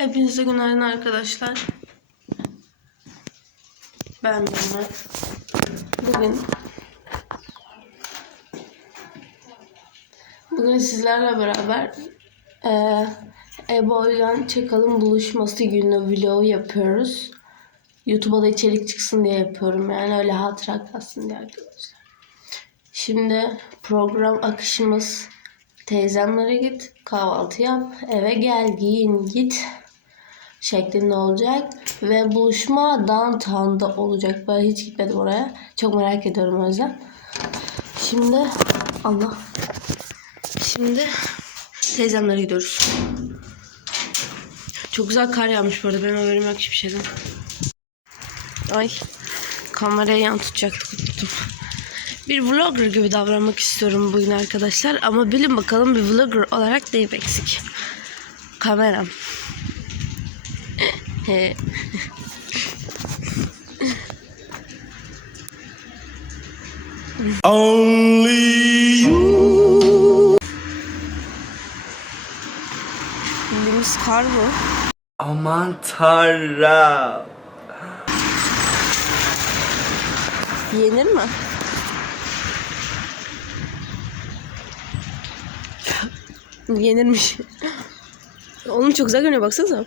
Hepinize günaydın arkadaşlar. Ben Mehmet. Bugün Bugün sizlerle beraber eee Ebo ile Çakal'ın buluşması günü vlog yapıyoruz. YouTube'a da içerik çıksın diye yapıyorum. Yani öyle hatıra kalsın diye arkadaşlar. Şimdi program akışımız teyzemlere git, kahvaltı yap, eve gel, giyin, git şeklinde olacak. Ve buluşma downtown'da olacak. Ben hiç gitmedim oraya. Çok merak ediyorum o yüzden. Şimdi Allah. Şimdi teyzemlere gidiyoruz. Çok güzel kar yağmış bu arada. Benim haberim yok hiçbir şeyden. Ay. Kamerayı yan tutacaktık unuttum. Bir vlogger gibi davranmak istiyorum bugün arkadaşlar. Ama bilin bakalım bir vlogger olarak neyim eksik. Kameram. Only you. Bildiğimiz kar bu. Aman tanrım. Yenir mi? Yenirmiş. Oğlum çok güzel görünüyor baksanıza.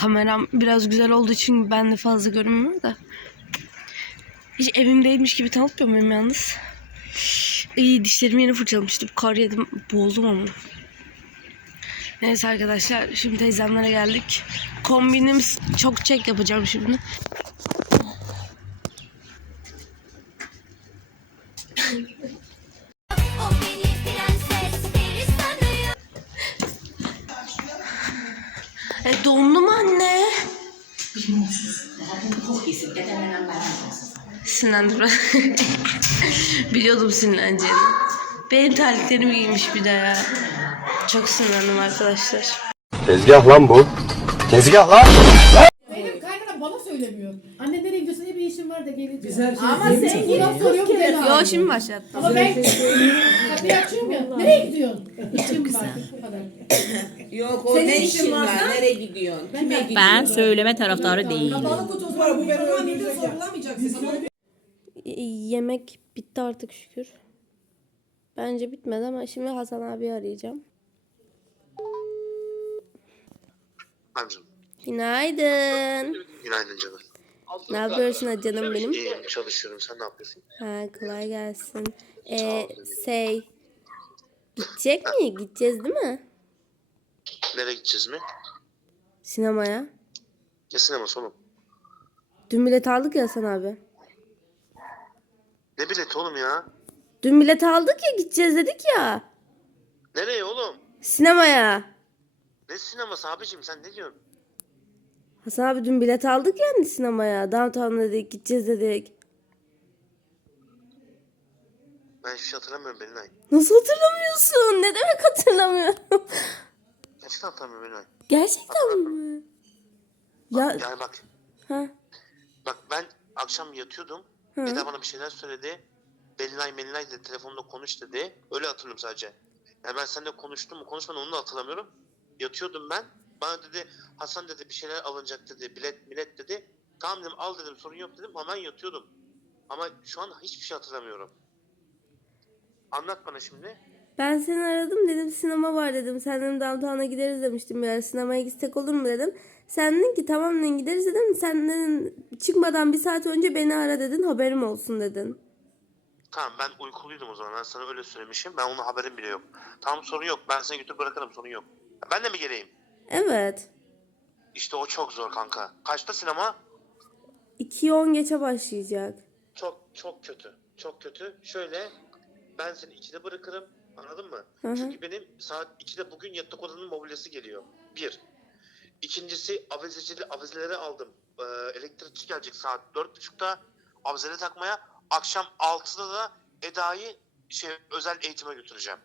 Kameram biraz güzel olduğu için ben de fazla görünmüyor da. Hiç evimdeymiş gibi tanıtmıyor muyum yalnız? İyi dişlerimi yeni fırçalamıştım. Kar yedim. Boğuldum ama. Neyse arkadaşlar şimdi teyzemlere geldik. Kombinimiz çok çek yapacağım şimdi. Sinirlendim ben. Biliyordum sinirleneceğini. Benim terliklerimi giymiş bir de ya. Çok sinirlendim arkadaşlar. Tezgah lan bu. Tezgah lan. Benim kaynanam bana söylemiyor. Anne nereye gidiyorsun? Ne bir işin var da geleceğim. Biz her şeyi Ama sen gidip soruyor bir de Yo şimdi başlattım. Ama ben kapıyı açıyorum ya. Nereye gidiyorsun? İçim var. Bu kadar. Yok o ne işin var? Nereye gidiyorsun? Kime gidiyorsun? Ben söyleme taraftarı değilim. Kapalı kutu var bu beni öldürecek. sorulamayacaksın. Yemek bitti artık şükür. Bence bitmedi ama şimdi Hasan abi arayacağım. Amcım, Günaydın. günaydın canım. Ne yapıyorsun canım benim? İyiyim, çalışıyorum. Sen ne yapıyorsun? Ha, kolay gelsin. Ee, şey gidecek mi? Gideceğiz değil mi? Nereye gideceğiz mi? Sinemaya. Ne sineması oğlum? Dün bilet aldık ya Hasan abi. Ne bileti oğlum ya? Dün bilet aldık ya gideceğiz dedik ya. Nereye oğlum? Sinemaya. Ne sineması abicim sen ne diyorsun? Hasan abi dün bilet aldık yani sinemaya. Downtown dedik gideceğiz dedik. Ben hiçbir şey hatırlamıyorum Belinay. Nasıl hatırlamıyorsun? Ne demek hatırlamıyorum? Gerçekten hatırlamıyorum Belinay. Gerçekten mi? Ya Yani bak, ha. bak ben akşam yatıyordum. Hı. Eda bana bir şeyler söyledi. Belinay Melinay dedi telefonda konuş dedi. Öyle hatırlıyorum sadece. Yani ben seninle konuştum mu konuşmadım onu da hatırlamıyorum. Yatıyordum ben. Bana dedi Hasan dedi bir şeyler alınacak dedi. Bilet millet dedi. Tamam dedim al dedim sorun yok dedim. Hemen yatıyordum. Ama şu an hiçbir şey hatırlamıyorum. Anlat bana şimdi. Ben seni aradım dedim sinema var dedim. Sen dedim downtown'a gideriz demiştim bir ara sinemaya gitsek olur mu dedim. Sen dedin ki tamam dedin gideriz dedim. Sen dedin çıkmadan bir saat önce beni ara dedin haberim olsun dedin. Tamam ben uykuluydum o zaman. Ben sana öyle söylemişim. Ben onun haberim bile yok. Tamam sorun yok. Ben seni götür bırakırım sorun yok. Ben de mi geleyim? Evet. İşte o çok zor kanka. Kaçta sinema? 2'ye 10 geçe başlayacak. Çok çok kötü. Çok kötü. Şöyle ben seni içine bırakırım. Anladın mı? Hı hı. Çünkü benim saat 2'de bugün yatak odanın mobilyası geliyor. Bir. İkincisi avizecili avizeleri aldım. Ee, elektrikçi gelecek saat 4.30'da avizeli takmaya. Akşam 6'da da Eda'yı şey özel eğitime götüreceğim.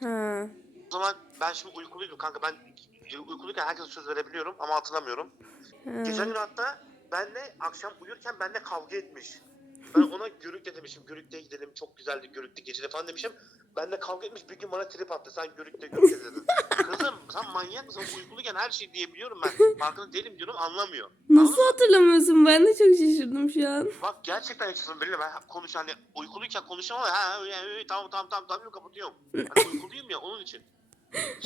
Ha. O zaman ben şimdi uykuluydum kanka. Ben uykuluyken herkese söz verebiliyorum ama hatırlamıyorum. ha. Geçen gün hatta benle akşam uyurken benle kavga etmiş. Ben ona Görük'te demişim. Görük'te gidelim çok güzeldi Görük'te gecede falan demişim. Ben de kavga etmiş bir gün bana trip attı. Sen Görük'te Görük'te dedin. Kızım sen manyak mısın? Uykuluyken her şeyi diyebiliyorum ben. Farkında değilim diyorum anlamıyor. Nasıl Anladın mı? hatırlamıyorsun? Ben de çok şaşırdım şu an. Bak gerçekten yaşasın benimle ben konuş hani uykuluyken konuşamam ama ha öyle, öyle, tamam tamam tamam tamam kapatıyorum. Hani uykuluyum ya onun için.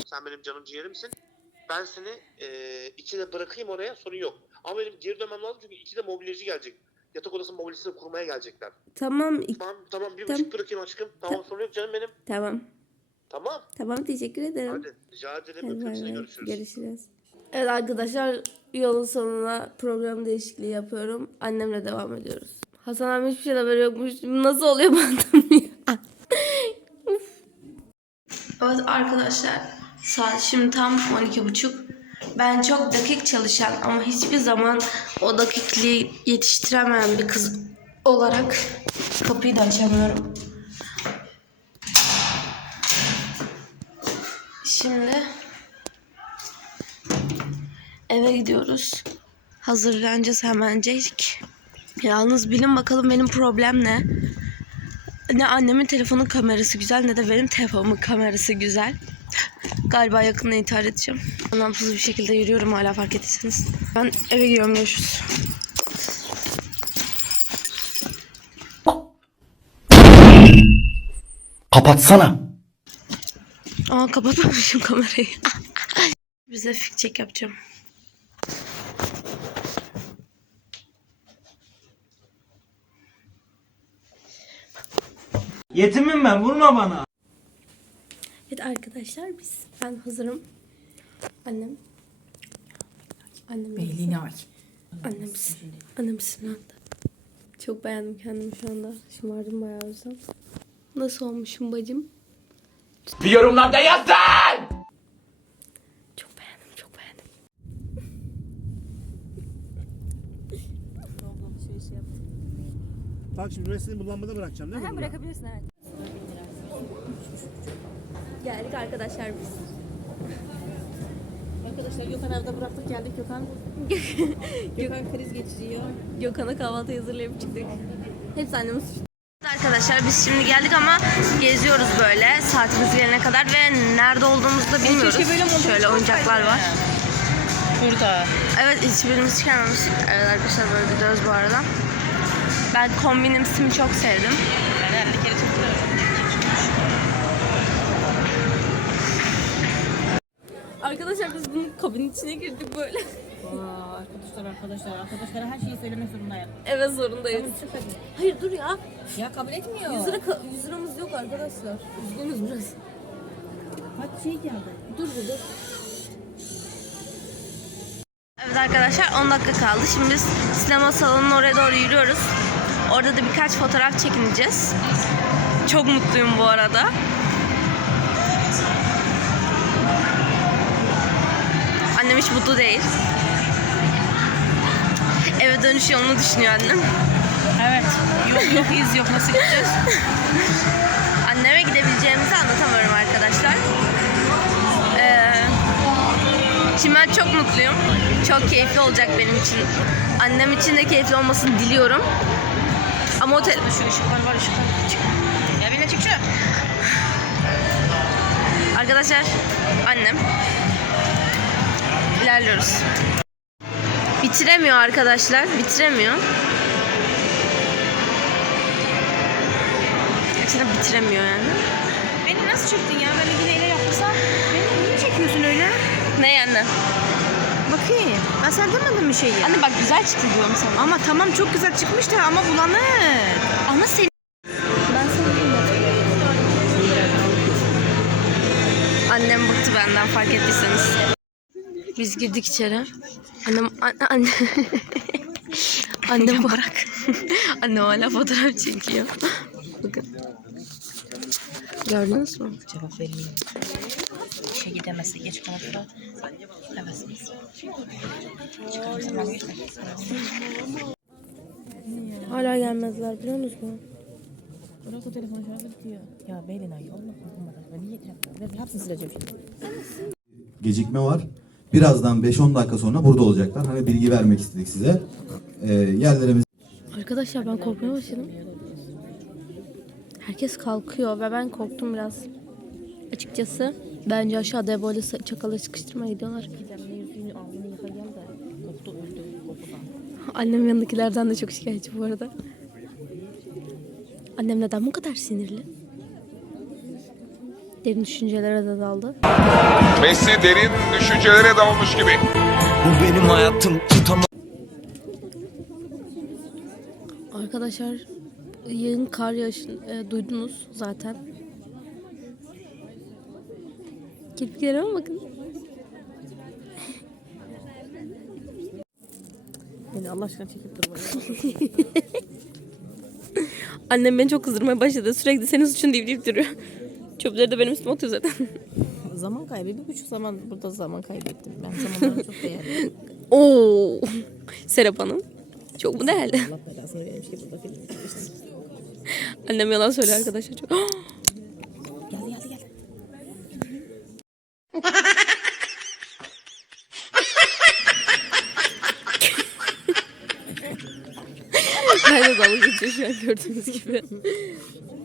Sen benim canım ciğerimsin. Ben seni e, ikide bırakayım oraya sorun yok. Ama benim geri dönmem lazım çünkü ikide mobilyacı gelecek. Yatak odası mobilyasını kurmaya gelecekler. Tamam. Tamam tamam bir Tamam. buçuk bırakayım aşkım. Tamam sorun yok canım benim. Tamam. Tamam. Tamam teşekkür ederim. Hadi rica ederim. Hadi bay bay. görüşürüz. Görüşürüz. Evet arkadaşlar yolun sonuna program değişikliği yapıyorum. Annemle devam ediyoruz. Hasan abi hiçbir şeyden haberi yokmuş. Nasıl oluyor. Uf. evet arkadaşlar saat şimdi tam 12.30. Ben çok dakik çalışan ama hiçbir zaman o dakikliği yetiştiremeyen bir kız olarak kapıyı da açamıyorum. Şimdi eve gidiyoruz. Hazırlanacağız hemencik. Yalnız bilin bakalım benim problem ne? Ne annemin telefonun kamerası güzel ne de benim telefonumun kamerası güzel. Galiba yakında intihar edeceğim. Anlamsız bir şekilde yürüyorum hala fark ettiyseniz. Ben eve gidiyorum görüşürüz. Kapatsana. Aa kapatmamışım kamerayı. Bize fik çek yapacağım. Yetimim ben vurma bana. Evet arkadaşlar biz ben hazırım. Annem. Annem. Belini aç. Annem. Annem sinirlendi. Çok beğendim kendimi şu anda. Şımardım bayağı yüzden. Nasıl olmuşum bacım? Bir yorumlarda yazın. Çok beğendim, çok beğendim. Bak şimdi resmini kullanmada bırakacağım değil mi? burada? Bırakabilirsin evet. Geldik arkadaşlar biz. Arkadaşlar Gökhan evde bıraktık geldik Gökhan. Gökhan kriz geçiriyor. Gökhan'a kahvaltı hazırlayıp çıktık. Hepsi annemiz Arkadaşlar biz şimdi geldik ama geziyoruz böyle saatimiz gelene kadar ve nerede olduğumuzu da bilmiyoruz. Şöyle oyuncaklar var. Burada. Evet hiçbirimiz çıkarmamıştık. Evet arkadaşlar böyle gidiyoruz bu arada. Ben kombinimsimi çok sevdim. Ben bir kere çıktım. Arkadaşlar biz bunun kabinin içine girdik böyle. Aa, arkadaşlar arkadaşlar arkadaşlara her şeyi söylemek zorundayım. Evet zorundayız. Hayır dur ya. Ya kabul etmiyor. 100 lira, ka- 100 liramız yok arkadaşlar. Üzgünüz biraz. Kaç şey geldi. Dur dur dur. Evet arkadaşlar 10 dakika kaldı. Şimdi biz sinema salonunun oraya doğru yürüyoruz. Orada da birkaç fotoğraf çekineceğiz. Çok mutluyum bu arada. Annem hiç mutlu değil. Eve dönüş yolunu düşünüyor annem. Evet. Yok yok iz yok nasıl gideceğiz? Anneme gidebileceğimizi anlatamıyorum arkadaşlar. Ee, şimdi ben çok mutluyum. Çok keyifli olacak benim için. Annem için de keyifli olmasını diliyorum. Ama o te- Şu ışıklar var ışıklar. Çık. Ya benimle çık şu. Arkadaşlar annem. İlerliyoruz. Bitiremiyor arkadaşlar. Bitiremiyor. Gerçekten bitiremiyor yani. Beni nasıl çektin ya? Ben yine ile yapmasam. Beni niye çekiyorsun öyle? Ne yani? Bakayım. Ben sen demedin mi şeyi? Anne bak güzel çıktı diyorum sana. Ama tamam çok güzel çıkmış da ama bulanık. Ama sen Annem bıktı benden fark ettiyseniz. Biz girdik içeri. Annem an- anne Annem bırak. Annem hala fotoğraf çekiyor. Bakın. Gördünüz mü? Cevap vermeyeyim. İşe gidemezse geç kalırsa gidemezsiniz. Hala gelmezler biliyor musun? Bırak o telefonu şöyle bitiyor. Ya Beylin ay olma korkmadan. Ben niye telefonu? Ben hepsini sileceğim şimdi. gecikme var. Birazdan 5-10 dakika sonra burada olacaklar. Hani bilgi vermek istedik size. Ee, yerlerimiz Arkadaşlar ben korkmaya başladım. Herkes kalkıyor ve ben korktum biraz. Açıkçası bence aşağıda böyle çakala sıkıştırmaya gidiyorlar. Annem yanındakilerden de çok şikayetçi bu arada. Annem neden bu kadar sinirli? Derin düşüncelere de daldı. Messi derin düşüncelere dalmış gibi. Bu benim hayatım. Tutamam. Arkadaşlar yağın kar yağışını e, duydunuz zaten. Kirpiklerime bakın. Beni Allah aşkına çekip durma. Annem beni çok kızdırmaya başladı. Sürekli senin suçun deyip deyip duruyor. Çöpleri de benim üstüme atıyor zaten. zaman kaybı. Bir buçuk zaman burada zaman kaybettim. Ben zamanlarım çok değerli. Oo. Serap Hanım. Çok mu değerli? Allah belasını vermiş ki burada film izlemiştim. Annem yalan söylüyor arkadaşlar. Çok... Geldi geldi geldi. ben de dalga geçiyor şu an gördüğünüz gibi.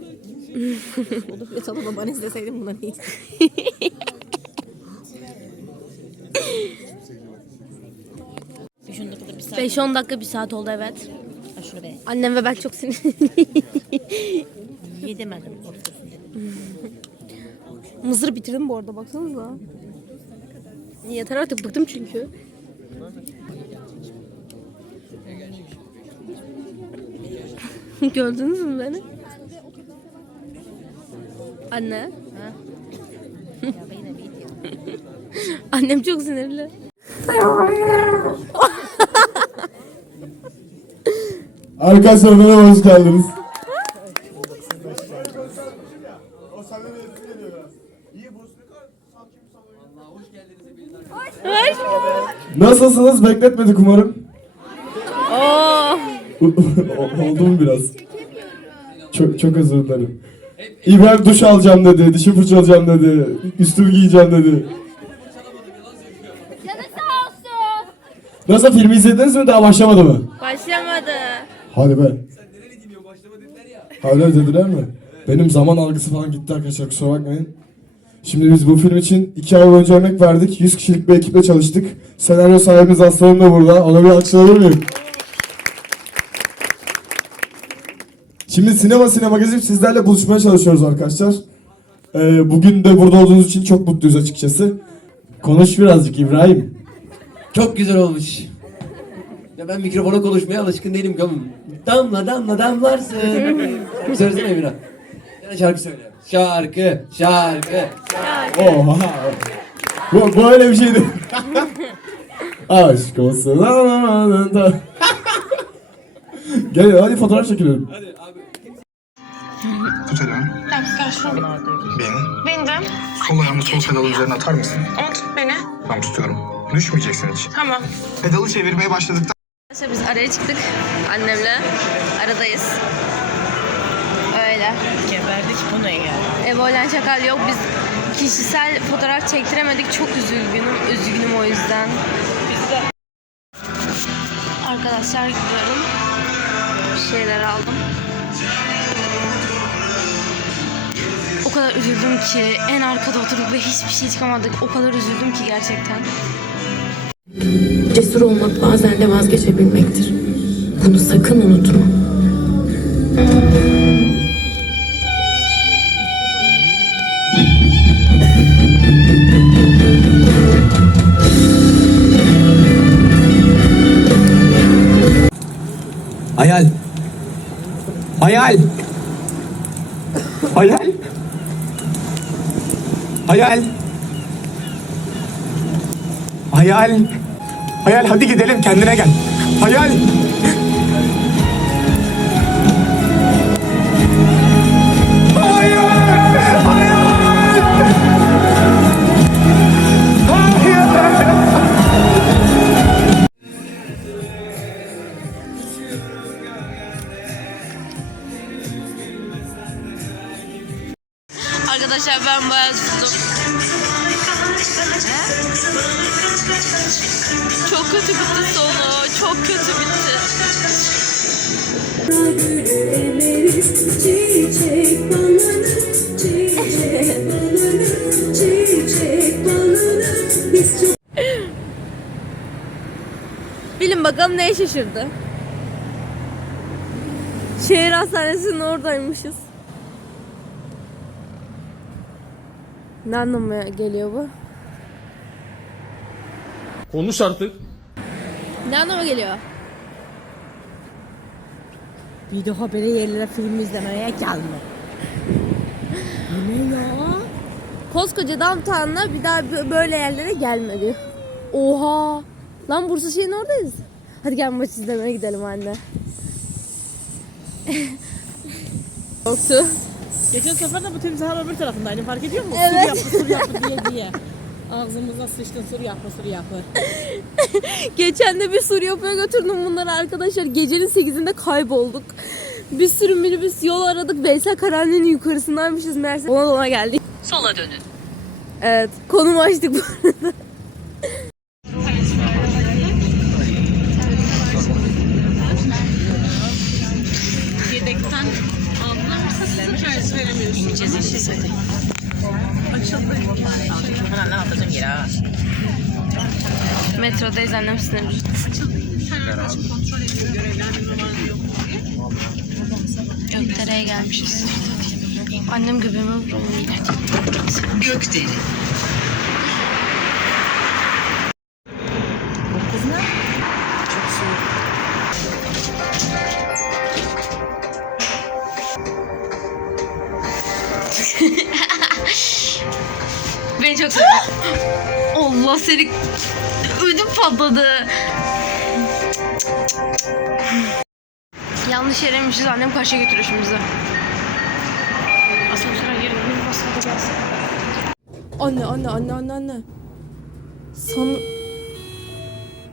Olur yatalım ben izleseydim bunları iyi. Beş on dakikada bir saat. 5-10 dakika bir saat oldu evet. Ha şunu be. Annem ve ben çok sinirliyim. Yedemedim. korkuyorsun dedim. Mısır bitirdim bu arada baksanıza. Yeter artık bıktım çünkü. Gördünüz mü beni? Anne. Annem çok sinirli. Arkadaşlar merhaba hoş geldiniz. Nasılsınız? Bekletmedik umarım. Oldu mu biraz? Çok çok özür dilerim. İbrahim duş alacağım dedi, dişi fırçalayacağım dedi, üstümü giyeceğim dedi. Canı sağ olsun. Nasıl filmi izlediniz mi? Daha başlamadı mı? Başlamadı. Hadi be. Hala dediler mi? Benim zaman algısı falan gitti arkadaşlar kusura bakmayın. Şimdi biz bu film için iki ay önce emek verdik. 100 kişilik bir ekiple çalıştık. Senaryo sahibimiz Aslanım da burada. Ona bir alkışlayabilir miyim? Şimdi sinema sinema gezip sizlerle buluşmaya çalışıyoruz arkadaşlar. Ee, bugün de burada olduğunuz için çok mutluyuz açıkçası. Konuş birazcık İbrahim. Çok güzel olmuş. Ya ben mikrofona konuşmaya alışkın değilim kamım. Damla damla damlarsın. şarkı söylesene Emrah. Yani şarkı söyle. Şarkı, şarkı. Oha. Bu, bu öyle bir şeydi. Aşk olsun. Gel hadi fotoğraf çekelim. Tut elimi. Beni. Bindim. Sol ayağımı sol pedalın üzerine atar mısın? Ama tut beni. Tamam tutuyorum. Düşmeyeceksin hiç. Tamam. Pedalı çevirmeye başladıktan Arkadaşlar biz araya çıktık annemle. Aradayız. Öyle. Geberdik bu ne ya? Evolen Çakal yok. Biz kişisel fotoğraf çektiremedik. Çok üzülgünüm. Üzgünüm o yüzden. Arkadaşlar gidiyorum. Bir şeyler aldım. O kadar üzüldüm ki en arkada oturduk ve hiçbir şey çıkamadık. O kadar üzüldüm ki gerçekten. Cesur olmak bazen de vazgeçebilmektir. Bunu sakın unutma. Hayal. Hayal. Hayal. Hayal. Hayal hadi gidelim kendine gel. Hayal. Arkadaşlar ben bayağı üzüldüm. Çok kötü bitti sonu. Çok kötü bitti. Bilin bakalım neye şaşırdı? Şehir hastanesinin oradaymışız. Ne anlamaya geliyor bu? Konuş artık. Ne anlama geliyor? Video haberi yerlere film izlemeye gelme. Bu ne ya? Koskoca downtown'la bir daha bö- böyle yerlere gelmedi. Oha! Lan Bursa şeyin oradayız. Hadi gel maç izlemeye gidelim anne. Yoktu. Geçen sefer de bu timsahın öbür tarafındaydı fark ediyor musun? Evet. Sur yaptı sur yaptı diye diye. Ağzımıza sıçtın sur yapma sur yapı. Geçen de bir sürü yapıya götürdüm bunları arkadaşlar. Gecenin 8'inde kaybolduk. Bir sürü minibüs yol aradık. Veysel Karahan'ın yukarısındaymışız meğerse. Ona ona geldik. Sola dönün. Evet. Konumu açtık bu arada. Gökdere'ye gelmişiz. Annem göbeğime vuruyor yine. Beni çok seviyor. Allah seni ödüm patladı. Yanlış yere inmişiz. Annem karşıya götürüyor şimdi bizi. Asansöre girin. Anne anne anne anne anne. Sana...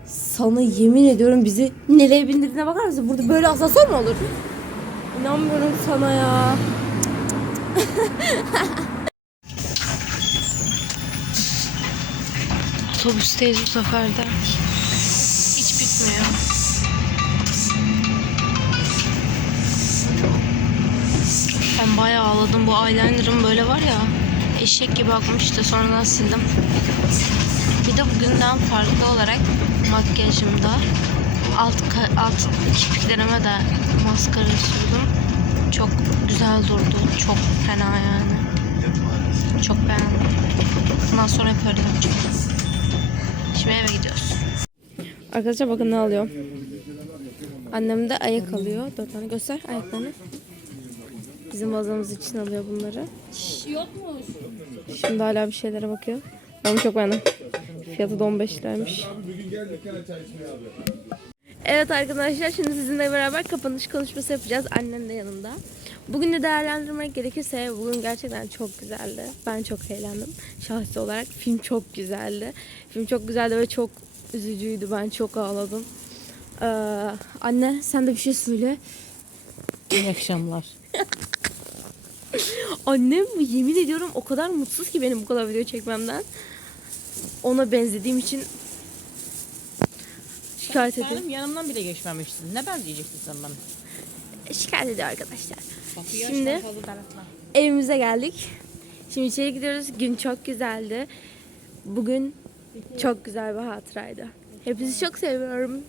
Sana yemin ediyorum bizi nereye bindirdiğine bakar mısın? Burada böyle asansör mü olur? İnanmıyorum sana ya. Otobüsteyiz bu sefer de. Hiç bitmiyor. Ben bayağı ağladım. Bu eyelinerım böyle var ya. Eşek gibi akmıştı. Sonradan sildim. Bir de bugünden farklı olarak makyajımda alt, alt kirpiklerime de maskara sürdüm. Çok güzel durdu. Çok fena yani. Çok beğendim. Bundan sonra hep öyle yapacağım. Şimdi eve gidiyoruz. Arkadaşlar bakın ne alıyorum. Annem de ayak alıyor. Dört tane göster ayaklarını. Bizim bazamız için alıyor bunları. Yok mu? Şimdi hala bir şeylere bakıyor. Ben çok beğendim. Fiyatı da 15 liraymış. Evet arkadaşlar şimdi sizinle beraber kapanış konuşması yapacağız. Annem de yanımda. Bugün de değerlendirmek gerekirse bugün gerçekten çok güzeldi. Ben çok eğlendim şahsi olarak. Film çok güzeldi. Film çok güzeldi ve çok üzücüydü. Ben çok ağladım. Ee, anne sen de bir şey söyle. İyi akşamlar. Annem yemin ediyorum o kadar mutsuz ki benim bu kadar video çekmemden. Ona benzediğim için şikayet ediyor. Benim yanımdan bile geçmemişsin. Ne ben diyeceksin sen bana? Şikayet ediyor arkadaşlar. Şimdi-. Evimize geldik. Şimdi içeri gidiyoruz. Gün çok güzeldi. Bugün çok güzel bir hatıraydı. Hepinizi çok seviyorum.